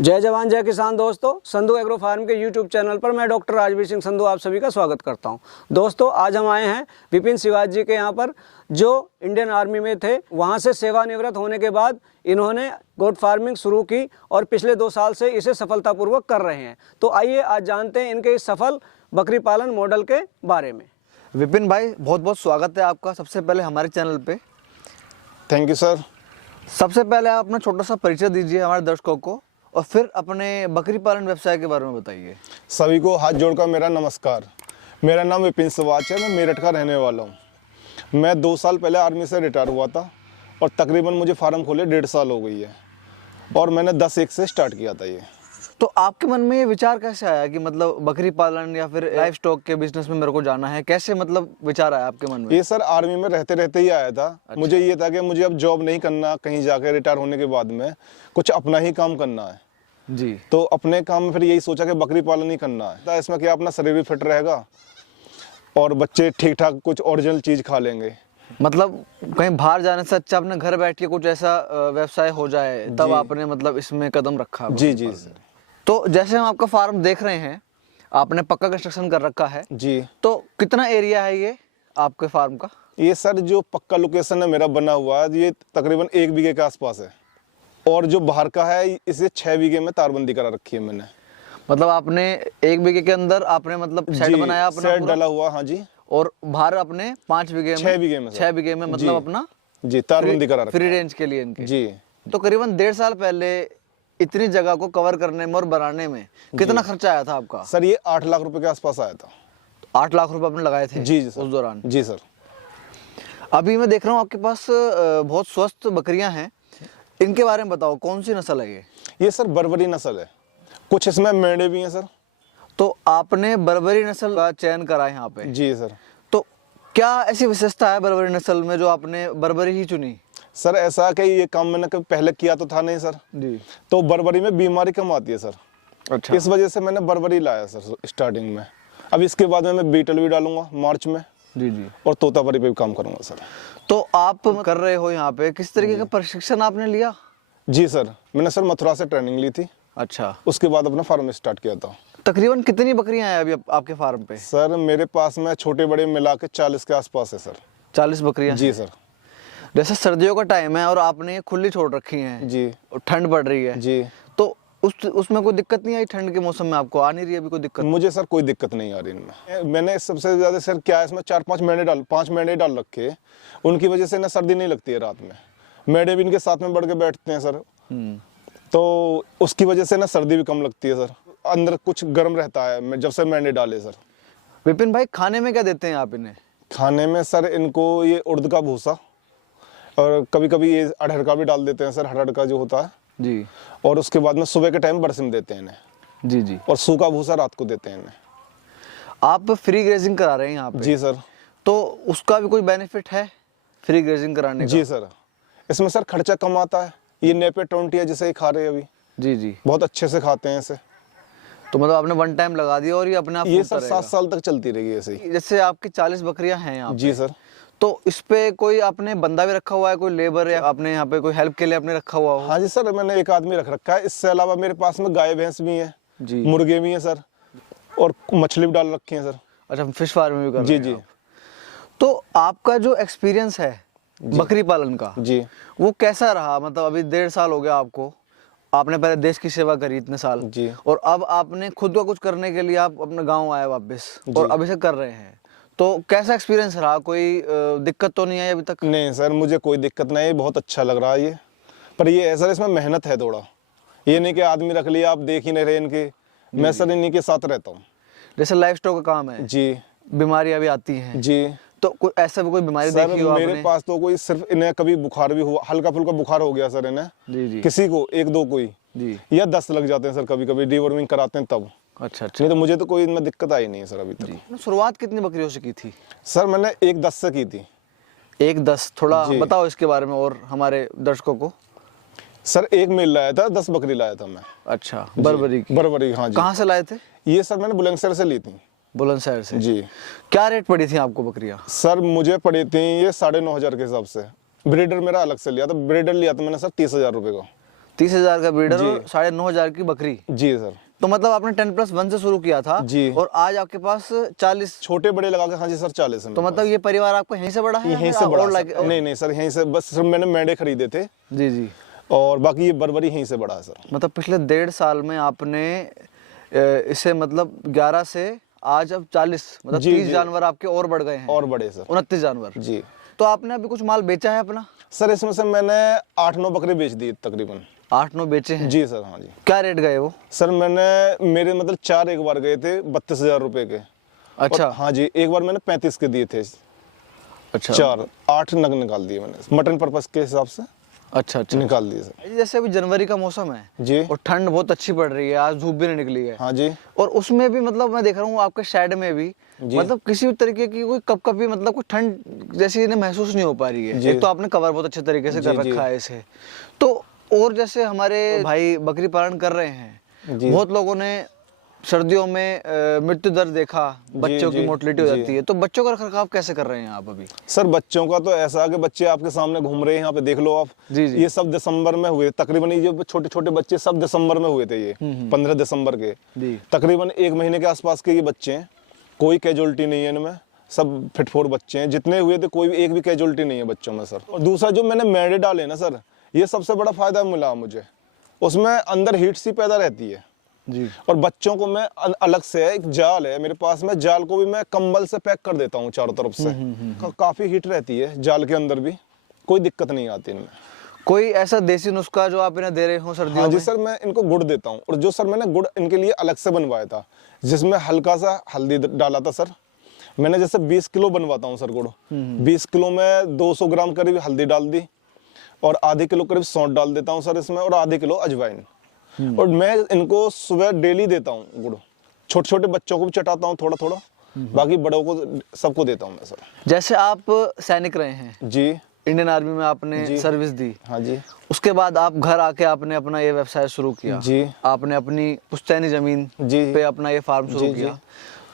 जय जवान जय किसान दोस्तों, संधू एग्रो फार्म के यूट्यूब चैनल पर मैं डॉक्टर राजवीर सिंह संधू आप सभी का स्वागत करता हूं। दोस्तों, आज हम आए हैं विपिन शिवाजी जी के यहाँ पर, जो इंडियन आर्मी में थे। वहां से सेवानिवृत्त होने के बाद इन्होंने गोट फार्मिंग शुरू की और पिछले 2 साल से इसे सफलतापूर्वक कर रहे हैं। तो आइए आज जानते हैं इनके इस सफल बकरी पालन मॉडल के बारे में। विपिन भाई, बहुत बहुत स्वागत है आपका सबसे पहले हमारे चैनल पे। Thank you sir. सबसे पहले आप अपना छोटा सा परिचय दीजिए हमारे दर्शकों को और फिर अपने बकरी पालन व्यवसाय के बारे में बताइए। सभी को हाथ जोड़कर मेरा नमस्कार। मेरा नाम विपिन शिवाजी है, मैं मेरठ का रहने वाला हूँ। मैं 2 साल पहले आर्मी से रिटायर हुआ था और तकरीबन मुझे फार्म खोले 1.5 साल हो गई है और मैंने 10-1 से स्टार्ट किया था ये। तो आपके मन में ये विचार कैसे आया कि मतलब बकरी पालन या फिर लाइव स्टॉक के बिजनेस में मेरे को जाना है? कैसे मतलब विचार आया आपके मन में? ये सर आर्मी में रहते रहते ही आया था। अच्छा। मुझे ये था कि मुझे अब जॉब नहीं करना, कहीं जाकर रिटायर होने के बाद में कुछ अपना ही काम करना है जी। तो अपने काम में फिर यही सोचा कि बकरी पालन ही करना है। तो इसमें क्या अपना शरीर भी फिट रहेगा और बच्चे ठीक ठाक कुछ ओरिजिनल चीज़ खा लेंगे। मतलब कहीं बाहर जाने से अच्छा अपने घर बैठ के कुछ ऐसा व्यवसाय हो जाए, तब आपने मतलब इसमें कदम रखा। जी जी सर। तो जैसे हम आपका फार्म देख रहे हैं, आपने पक्का कंस्ट्रक्शन कर रखा है जी। तो कितना एरिया है ये आपके फार्म का? ये सर जो पक्का लोकेशन है मेरा बना हुआ है, ये तकरीबन 1 बीघे के आसपास है और जो बाहर का है इसे 6 बीघे में तारबंदी करा रखी है मैंने। मतलब आपने 1 बीघे के अंदर आपने मतलब शेड बनाया अपना? शेड डाला हुआ, हाँ जी। और बाहर अपने 5 बीघे में 6 बीघे में 6 बीघे में मतलब अपना जी तारबंदी करा रखी फ्री रेंज के लिए इनके जी। तो करीबन 1.5 साल पहले इतनी जगह को कवर करने में और बनाने में कितना खर्चा आया था आपका? सर ये 8 लाख रुपए के आसपास आया था। 8 लाख रुपए आपने लगाए थे? जी सर। उस दौरान? जी सर। अभी मैं देख रहा हूँ आपके पास बहुत स्वस्थ बकरियां हैं, इनके बारे में बताओ, कौन सी नस्ल है ये सर बर्बरी नस्ल है, कुछ इसमें मेंढे भी हैं सर। तो आपने बर्बरी नस्ल का चयन करा है यहाँ पे? जी सर। तो क्या ऐसी विशेषता है बर्बरी नस्ल में जो आपने बर्बरी ही चुनी? सर ऐसा कि ये काम मैंने कभी पहले किया तो था नहीं सर जी। तो बर्बरी में बीमारी कम आती है सर। अच्छा। इस वजह से मैंने बर्बरी लाया सर स्टार्टिंग में। अब इसके बाद में मैं बीटल भी डालूंगा मार्च में। जी जी। और तोतापरी पे भी काम करूंगा सर। तो आप कर रहे हो यहाँ पे, किस तरीके का प्रशिक्षण आपने लिया? जी सर, मैंने सर मथुरा से ट्रेनिंग ली थी। अच्छा। उसके बाद अपना फार्म स्टार्ट किया था। तकरीबन कितनी बकरियां हैं अभी आपके फार्म पे? सर मेरे पास में छोटे बड़े मिला के 40 के आसपास है सर। 40 बकरियां? जी सर। जैसे सर्दियों का टाइम है और आपने ये खुली छोड़ रखी हैं जी और ठंड पड़ रही है जी, तो उसमें कोई दिक्कत नहीं आई? ठंड के मौसम में आपको आ नहीं रही अभी कोई दिक्कत? मुझे सर कोई दिक्कत नहीं आ रही इनमें। मैंने सबसे ज्यादा सर क्या है, इसमें 4-5 मेंढे डाल रखे, उनकी वजह से ना सर्दी नहीं लगती है रात में। मेंढे भी इनके साथ में बढ़ के बैठते हैं सर, तो उसकी वजह से ना सर्दी भी कम लगती है सर। अंदर कुछ गर्म रहता है जब से मेंढे डाले सर। विपिन भाई, खाने में क्या देते हैं आप इन्हें? खाने में सर इनको ये उड़द का भूसा और कभी कभी ये अरहर का भी डाल देते हैं सर, अरहर का जो होता है जी। और उसके बाद में सुबह के टाइम बरसिम देते हैं इन्हें। जी जी। और सूखा भूसा रात को देते हैं इन्हें। आप फ्री ग्रेजिंग करा रहे हैं यहाँ पे? जी सर। तो उसका भी कोई बेनिफिट है फ्री ग्रेजिंग कराने का? जी सर, इसमें सर खर्चा कम आता है। ये नेपियर 20 है जिसे खा रहे हैं अभी। जी जी। बहुत अच्छे से खाते हैं इसे। तो मतलब आपने 1 टाइम लगा दिया और ये अपने आप ये सर 7 साल तक चलती रहेगी ऐसे ही। जैसे आपकी 40 बकरियां हैं यहाँ जी सर। तो इस पे कोई आपने बंदा भी रखा हुआ है, कोई लेबर, या आपने यहाँ पे कोई हेल्प के लिए आपने रखा हुआ हो? हाँ जी सर, मैंने एक आदमी रख रखा है। इससे अलावा मेरे पास में गाय भैंस भी हैं जी, मुर्गे भी हैं सर, और मछली भी डाल रखी है सर। अच्छा, फिश फार्म भी कर जी रहे हैं जी। आप। तो आपका जो एक्सपीरियंस है बकरी पालन का जी, वो कैसा रहा? मतलब अभी 1.5 साल हो गया आपको, आपने पहले देश की सेवा करी इतने साल जी, और अब आपने खुद का कुछ करने के लिए आप अपने गाँव आए वापस और अभी से कर रहे हैं, तो कैसा एक्सपीरियंस रहा? कोई दिक्कत तो नहीं आई अभी तक? नहीं सर, मुझे कोई दिक्कत नहीं है, बहुत अच्छा लग रहा है ये। पर ये है सर, इसमें मेहनत है थोड़ा। ये नहीं कि आदमी रख लिया आप देख ही नहीं रहे इनके। मैं सर इन्हीं के साथ रहता हूँ। जैसे लाइफ स्टॉक का काम है जी, बीमारियां भी आती हैं जी तो कोई ऐसा भी कोई बीमारी सर देखी हो मेरे आपने? पास तो कोई सिर्फ इन्हें कभी बुखार भी हुआ, हल्का फुल्का बुखार हो गया सर इन्हें। जी जी। किसी को 1-2 कोई जी। या 10 लग जाते हैं सर कभी कभी, डिवॉर्मिंग कराते हैं तब। अच्छा अच्छा। नहीं तो मुझे तो कोई इनमें दिक्कत आई नहीं है सर अभी तक। शुरुआत कितनी बकरियों से की थी? सर मैंने 1-10 से की थी। 1-10? थोड़ा जी। बताओ इसके बारे में और हमारे दर्शकों को। सर 1 मेल लाया था, 10 बकरी लाया था मैं। अच्छा, बर्बरी की? बर्बरी, हाँ जी। कहाँ से लाए थे? ये सर मैंने बुलंदशहर से ली थी। बुलंदशहर से? जी। क्या रेट पड़ी थी आपको बकरियां? सर मुझे पड़ी थी ये 9,500 के हिसाब से। ब्रीडर मेरा अलग से लिया था, ब्रीडर लिया था मैंने सर 30,000 रुपये का। 30,000 का ब्रीडर जी। और 9,500 की बकरी। जी सर। तो मतलब आपने 10+1 से शुरू किया था जी। और आज आपके पास 40। छोटे बड़े लगा के, हाँ जी सर, 40 है तो मेरे मतलब ये परिवार आपको यहीं से बड़ा है पास। या यहीं फिर से आप बड़ा और सर। नहीं नहीं सर, यहीं से बस सिर्फ मैंने मेंढे खरीदे थे जी जी। और बाकी ये बर्बरी यहीं से बड़ा है सर। मतलब पिछले 1.5 साल में आपने इसे मतलब 11 से आज अब 40 मतलब जी, 30 जी। जानवर आपके और बढ़ गए हैं। और बड़े सर। 29 जानवर। जी तो आपने अभी कुछ माल बेचा है अपना? सर, इसमें से मैंने 8-9 बकरे बेच दिए तकरीबन। 8-9 बेचे हैं? जी सर। हाँ जी क्या रेट गए वो? सर, मेरे मतलब 4 एक बार गए थे 32,000 रुपए के। अच्छा। और हाँ जी, एक बार मैंने 35 के दिए थे। अच्छा 8 नग निकाल दिए मैंने मटन पर्पस के हिसाब से। अच्छा अच्छा। निकाल दिए सर। जैसे अभी जनवरी का मौसम है जी। और ठंड बहुत अच्छी पड़ रही है, आज धूप भी नहीं निकली है। हाँ जी और उसमें भी मतलब मैं देख रहा हूँ आपके शेड में भी जी। मतलब किसी भी तरीके की कोई कभी मतलब कोई ठंड जैसी इन्हें महसूस नहीं हो पा रही है। जी। एक तो आपने कवर बहुत अच्छे तरीके से जी, कर जी। रखा है इसे। तो और जैसे हमारे भाई बकरी पालन कर रहे हैं, जी। बहुत लोगों ने सर्दियों में मृत्यु दर देखा, बच्चों की जी, मोर्टलिटी हो जी। जाती है। तो बच्चों का रखरखाव कैसे कर रहे हैं आप अभी? सर, बच्चों का तो ऐसा है कि बच्चे आपके सामने घूम रहे हैं, यहाँ पे देख लो आप। जी, जी। ये सब दिसंबर में हुए तकरीबन, ये जो छोटे छोटे बच्चे सब दिसंबर में हुए थे, ये 15 दिसंबर के। जी। तकरीबन 1 महीने के आसपास के ये बच्चे हैं। कोई कैजुअलिटी नहीं है इनमें, सब फिटफोर बच्चे हैं। जितने हुए थे कोई एक भी कैजुअलिटी नहीं है बच्चों में सर। और दूसरा जो मैंने मेंढे डाले ना सर, ये सबसे बड़ा फायदा मिला मुझे। उसमें अंदर हीट सी पैदा रहती है। जी। और बच्चों को मैं अलग से एक जाल है मेरे पास में, जाल को भी मैं कंबल से पैक कर देता हूँ चारों तरफ से। काफी हीट रहती है जाल के अंदर भी, कोई दिक्कत नहीं आती इनमें। कोई ऐसा देसी नुस्खा जो आप इन्हें दे रहे हो सर्दियों हाँ जी में? सर, मैं इनको गुड़ देता हूँ। और जो सर मैंने गुड़ इनके लिए अलग से बनवाया था, जिसमें हल्का सा हल्दी डाला था सर। मैंने जैसे 20 किलो बनवाता हूँ सर गुड़, 20 किलो में 200 ग्राम करीब हल्दी डाल दी और आधे किलो करीब सौंठ डाल देता हूँ सर इसमें, और आधे किलो अजवाइन। और मैं इनको सुबह डेली देता हूँ गुड़। छोटे छोटे बच्चों को भी चटाता हूँ थोड़ा थोड़ा, बाकी बड़ों को सबको देता हूँ मैं सर। जैसे आप सैनिक रहे हैं, जी। इंडियन आर्मी में आपने जी। सर्विस दी, हाँ जी उसके बाद आप घर आके आपने अपना ये व्यवसाय शुरू किया। जी। आपने अपनी पुश्तैनी जमीन जी। पे अपना ये फार्म शुरू जी, जी। किया।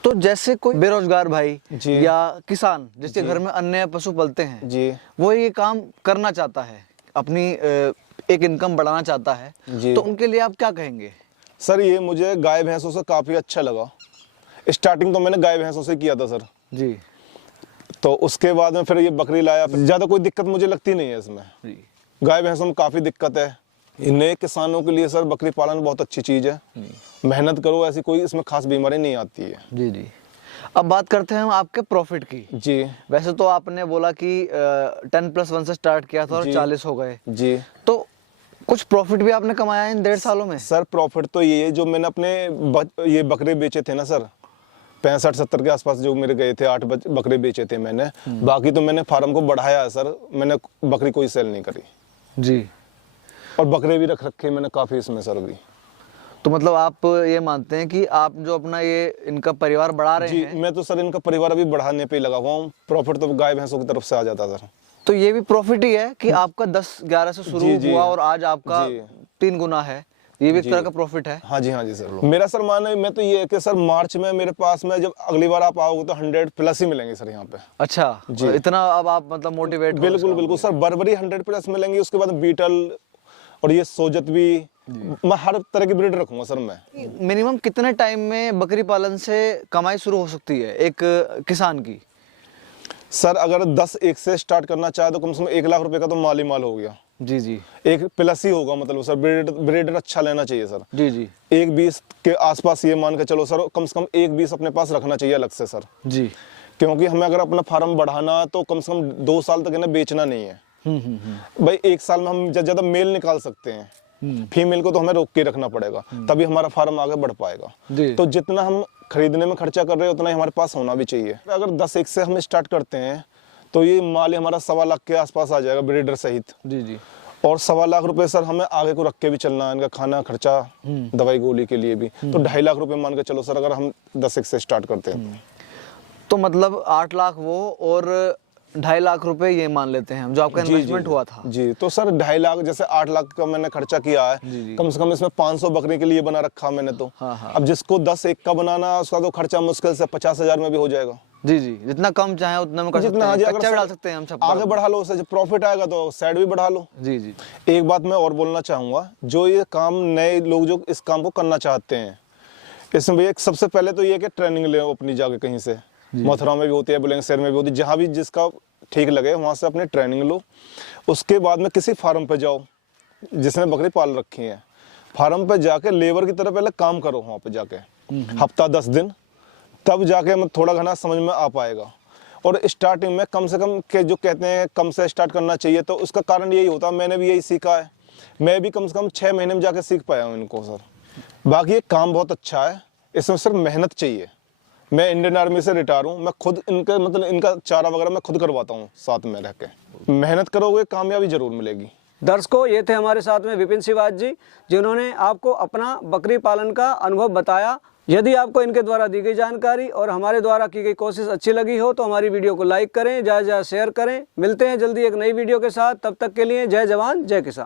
तो जैसे कोई बेरोजगार भाई जी। या किसान जिसके घर में अन्य पशु पलते हैं, जी वो ये काम करना चाहता है, अपनी एक इनकम बढ़ाना चाहता है, जी। तो उनके लिए आप क्या कहेंगे? सर, ये मुझे गाय भैंसों से काफी अच्छा लगा। स्टार्टिंग तो मैंने गाय भैंसों से किया था सर, जी तो उसके बाद में फिर ये बकरी लाया। ज्यादा कोई दिक्कत मुझे लगती नहीं है इसमें। जी गाय भैंसों में काफी दिक्कत है। नए किसानों के लिए सर बकरी पालन बहुत अच्छी चीज है। मेहनत करो, ऐसी कोई इसमें खास बीमारी नहीं आती है। जी जी। अब बात करते हैं हम आपके प्रॉफिट की। जी वैसे तो आपने बोला कि 10+1 से स्टार्ट किया था और जी। 40 हो गए, जी तो कुछ प्रॉफिट भी आपने कमाया इन 1.5 सालों में? सर, प्रॉफिट तो ये है, जो मैंने अपने ये बकरे बेचे थे ना सर, 65-70 के आसपास जो मेरे गए थे, 8 बकरे बेचे थे मैंने। बाकी तो मैंने फार्म को बढ़ाया है सर, मैंने बकरी कोई सेल नहीं करी। जी। और बकरे भी रख रखे मैंने काफी इसमें सर भी। तो मतलब आप ये मानते हैं कि आप जो अपना ये इनका परिवार बढ़ा रहे जी, हैं, मैं तो सर इनका परिवार अभी बढ़ाने पे ही लगा हुआ हूँ। प्रॉफिट तो गाय भैंसों की तरफ से आ जाता सर। तो ये भी प्रॉफिट ही है कि आपका 10-11 से शुरू जी, जी। हुआ और आज आपका जी। 3 गुना है। ये भी एक जी। तरह का प्रॉफिट है। हाँ जी सर। मेरा सर मानना मैं तो ये है कि सर मार्च में मेरे पास में जब अगली बार आप आओगे तो 100+ ही मिलेंगे सर यहाँ पे। अच्छा जी। इतना अब आप मतलब मोटिवेट हो बिल्कुल इसका? बिल्कुल सर, बर्बरी 100+ मिलेंगी। उसके बाद बीटल और ये सोजत भी, मैं हर तरह की ब्रीड रखूंगा सर मैं। मिनिमम कितने टाइम में बकरी पालन से कमाई शुरू हो सकती है एक किसान की? सर, अगर 10-1 से स्टार्ट करना चाहे तो कम से कम 1 लाख रुपए का तो माल ही माल हो गया। जी जी 1+ ही होगा, मतलब सर ब्रीडर अच्छा लेना चाहिए सर। जी जी 1-20 के आसपास ये मान के चलो सर, कम से कम 1-20 अपने पास रखना चाहिए अलग से सर। जी। क्योंकि हमें अगर अपना फार्म बढ़ाना तो कम से कम 2 साल तक इन्हें बेचना नहीं है। भाई 1 साल में हम ज्यादा मेल निकाल सकते हैं, फीमेल को तो हमें रोक के रखना पड़ेगा, तभी हमारा फार्म आगे बढ़ पाएगा। जी। तो जितना हम खरीदने में खर्चा कर रहे हैं उतना ही हमारे पास होना भी चाहिए। अगर 10-1 से हम स्टार्ट करते हैं तो ये माल ही हमारा 1.25 लाख के आसपास आ जाएगा ब्रीडर सहित। जी जी। और 1.25 लाख रुपए सर हमें आगे को रख के भी चलना है, इनका खाना खर्चा, दवाई गोली के लिए भी। तो 2.5 लाख रुपए मान के चलो सर, अगर हम 10-1 से स्टार्ट करते हैं तो मतलब 8 लाख वो और 2.5 लाख रुपए ये मान लेते हैं हम, जो आपका इन्वेस्टमेंट हुआ था। जी, तो सर 2.5 लाख, जैसे 8 लाख का मैंने खर्चा किया है, जी। कम से कम इसमें 500 बकरी के लिए बना रखा मैंने तो। हाँ, हाँ। अब जिसको 10-1 का बनाना, उसका तो खर्चा मुश्किल से 50,000 में भी हो जाएगा। जी जी, जितना कम चाहे उतना में कर सकते जितना हैं, हाँ जी, कच्चा भी अगर डाल सकते हैं हम छप्पर आगे में। बढ़ा लो, उससे जब प्रॉफिट आएगा तो साइड भी बढ़ा लो। जी जी एक बात मैं और बोलना चाहूँगा, जो ये काम नए लोग जो इस काम को करना चाहते हैं, इसमें भैया सबसे पहले तो ये है कि ट्रेनिंग ले अपनी जाके कहीं से, मथुरा में भी होती है, बुलंदशहर में भी होती है, जहाँ भी जिसका ठीक लगे वहाँ से अपनी ट्रेनिंग लो। उसके बाद में किसी फार्म पे जाओ जिसने बकरी पाल रखी है, फार्म पे जाके लेबर की तरह पहले काम करो वहाँ पे जाके, हफ्ता 10 दिन, तब जाके मैं थोड़ा घना समझ में आ पाएगा। और स्टार्टिंग में कम से कम के जो कहते हैं कम से स्टार्ट करना चाहिए, तो उसका कारण यही होता है, मैंने भी यही सीखा है, मैं भी कम से कम 6 महीने में जाके सीख पाया हूँ इनको सर। बाकी ये काम बहुत अच्छा है, इसमें सिर्फ मेहनत चाहिए। मैं इंडियन आर्मी से रिटायर हूँ, मैं खुद इनका मतलब इनका चारा वगैरह मैं खुद करवाता हूँ साथ में रह के। मेहनत करोगे कामयाबी जरूर मिलेगी। दर्शकों, ये थे हमारे साथ में विपिन सिवाज जी, जिन्होंने आपको अपना बकरी पालन का अनुभव बताया। यदि आपको इनके द्वारा दी गई जानकारी और हमारे द्वारा की गई कोशिश अच्छी लगी हो तो हमारी वीडियो को लाइक करें, ज़्यादा से ज़्यादा शेयर करें। मिलते हैं जल्दी एक नई वीडियो के साथ, तब तक के लिए जय जवान जय किसान।